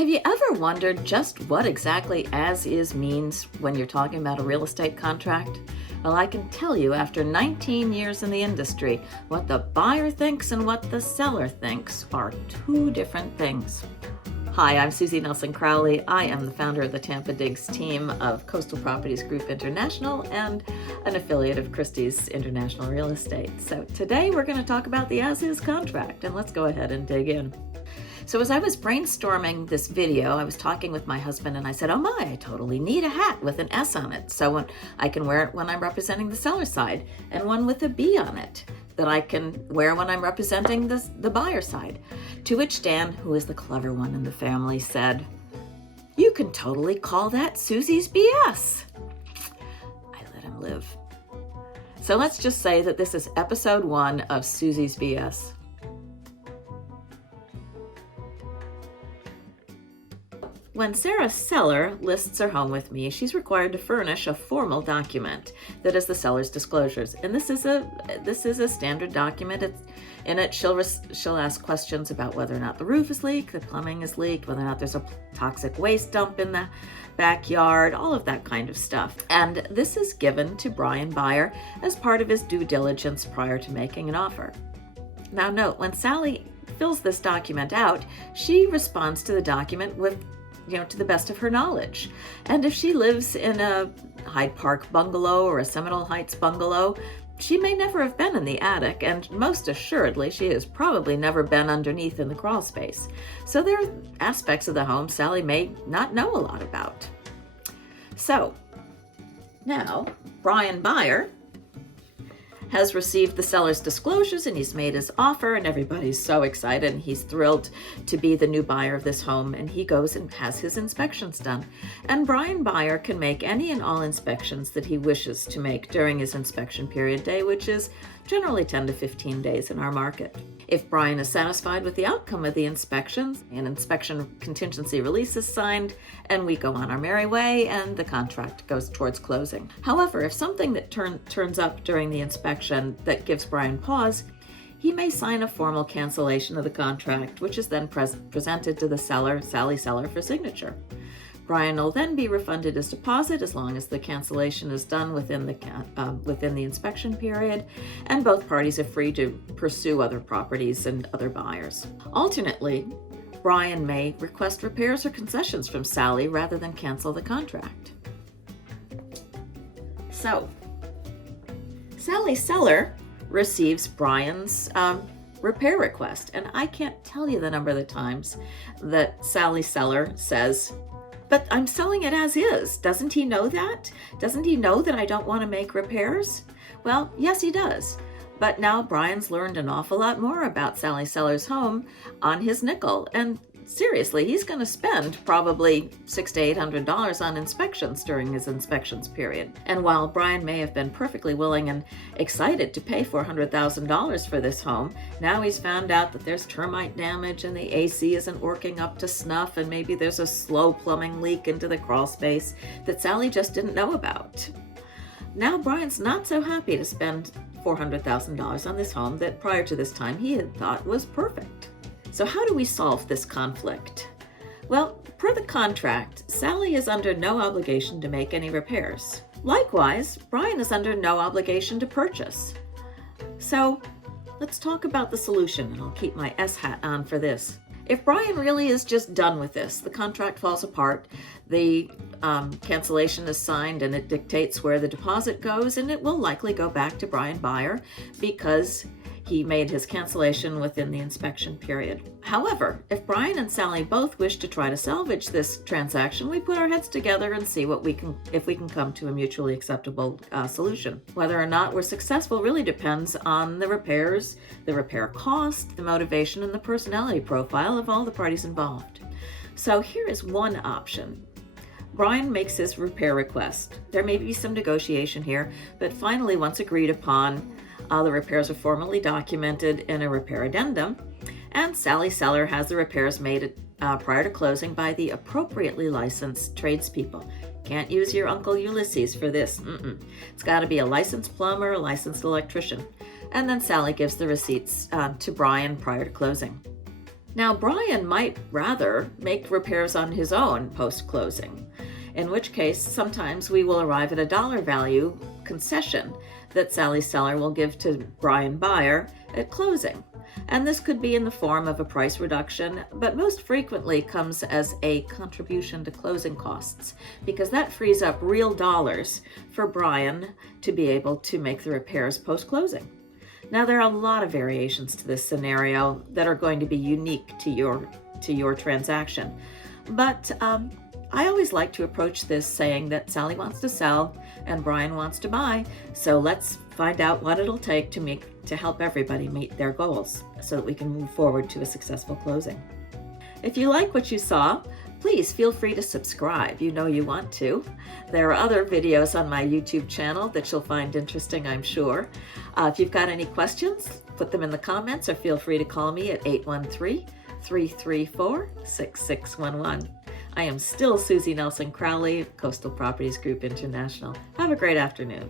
Have you ever wondered just what exactly as is means when you're talking about a real estate contract? Well, I can tell you after 19 years in the industry, what the buyer thinks and what the seller thinks are two different things. Hi, I'm Susie Nelson-Crowley. I am the founder of the Tampa Digs team of Coastal Properties Group International and an affiliate of Christie's International Real Estate. So today we're going to talk about the as-is contract, and let's go ahead and dig in. So as I was brainstorming this video, I was talking with my husband and I said, oh my, I totally need a hat with an S on it. So I can wear it when I'm representing the seller side, and one with a B on it that I can wear when I'm representing the buyer side. To which Dan, who is the clever one in the family, said, you can totally call that Susie's BS. I let him live. So let's just say that this is episode 1 of Susie's BS. When Sarah's seller lists her home with me, she's required to furnish a formal document that is the seller's disclosures. And this is a standard document. In it, she'll ask questions about whether or not the roof is leaked, the plumbing is leaked, whether or not there's a toxic waste dump in the backyard, all of that kind of stuff. And this is given to Brian Buyer as part of his due diligence prior to making an offer. Now note, when Sally fills this document out, she responds to the document with to the best of her knowledge. And if she lives in a Hyde Park bungalow or a Seminole Heights bungalow, she may never have been in the attic, and most assuredly she has probably never been underneath in the crawl space. So there are aspects of the home Sally may not know a lot about. So now Brian Buyer has received the seller's disclosures and he's made his offer, and everybody's so excited and he's thrilled to be the new buyer of this home, and he goes and has his inspections done. And Brian Buyer can make any and all inspections that he wishes to make during his inspection period day, which is generally 10 to 15 days in our market. If Brian is satisfied with the outcome of the inspections, an inspection contingency release is signed, and we go on our merry way, and the contract goes towards closing. However, if something that turns up during the inspection that gives Brian pause, he may sign a formal cancellation of the contract, which is then presented to the seller, Sally seller, for signature. Brian will then be refunded his deposit as long as the cancellation is done within the inspection period, and both parties are free to pursue other properties and other buyers. Alternately, Brian may request repairs or concessions from Sally rather than cancel the contract. So, Sally seller receives Brian's repair request, and I can't tell you the number of the times that Sally seller says, but I'm selling it as is. Doesn't he know that? Doesn't he know that I don't want to make repairs? Well, yes, he does. But now Brian's learned an awful lot more about Sally seller's home on his nickel. And seriously, he's going to spend probably $600 to $800 on inspections during his inspections period. And while Brian may have been perfectly willing and excited to pay $400,000 for this home, now he's found out that there's termite damage and the AC isn't working up to snuff, and maybe there's a slow plumbing leak into the crawl space that Sally just didn't know about. Now Brian's not so happy to spend $400,000 on this home that prior to this time he had thought was perfect. So how do we solve this conflict? Well, per the contract, Sally is under no obligation to make any repairs. Likewise, Brian is under no obligation to purchase. So let's talk about the solution, and I'll keep my S hat on for this. If Brian really is just done with this, the contract falls apart, the cancellation is signed, and it dictates where the deposit goes, and it will likely go back to Brian Buyer because he made his cancellation within the inspection period. However, if Brian and Sally both wish to try to salvage this transaction, we put our heads together and see if we can come to a mutually acceptable solution. Whether or not we're successful really depends on the repairs, the repair cost, the motivation, and the personality profile of all the parties involved. So here is one option. Brian makes his repair request. There may be some negotiation here, but finally, once agreed upon, the repairs are formally documented in a repair addendum, and Sally seller has the repairs made prior to closing by the appropriately licensed tradespeople. Can't use your Uncle Ulysses for this. It's got to be a licensed plumber, a licensed electrician. And then Sally gives the receipts to Brian prior to closing. Now, Brian might rather make repairs on his own post-closing, in which case sometimes we will arrive at a dollar value concession that Sally seller will give to Brian buyer at closing. And this could be in the form of a price reduction, but most frequently comes as a contribution to closing costs, because that frees up real dollars for Brian to be able to make the repairs post-closing. Now, there are a lot of variations to this scenario that are going to be unique to your transaction, but I always like to approach this saying that Sally wants to sell and Brian wants to buy, so let's find out what it'll take to help everybody meet their goals so that we can move forward to a successful closing. If you like what you saw, please feel free to subscribe. You know you want to. There are other videos on my YouTube channel that you'll find interesting, I'm sure. If you've got any questions, put them in the comments or feel free to call me at 813-334-6611. I am still Susie Nelson-Crowley, Coastal Properties Group International. Have a great afternoon.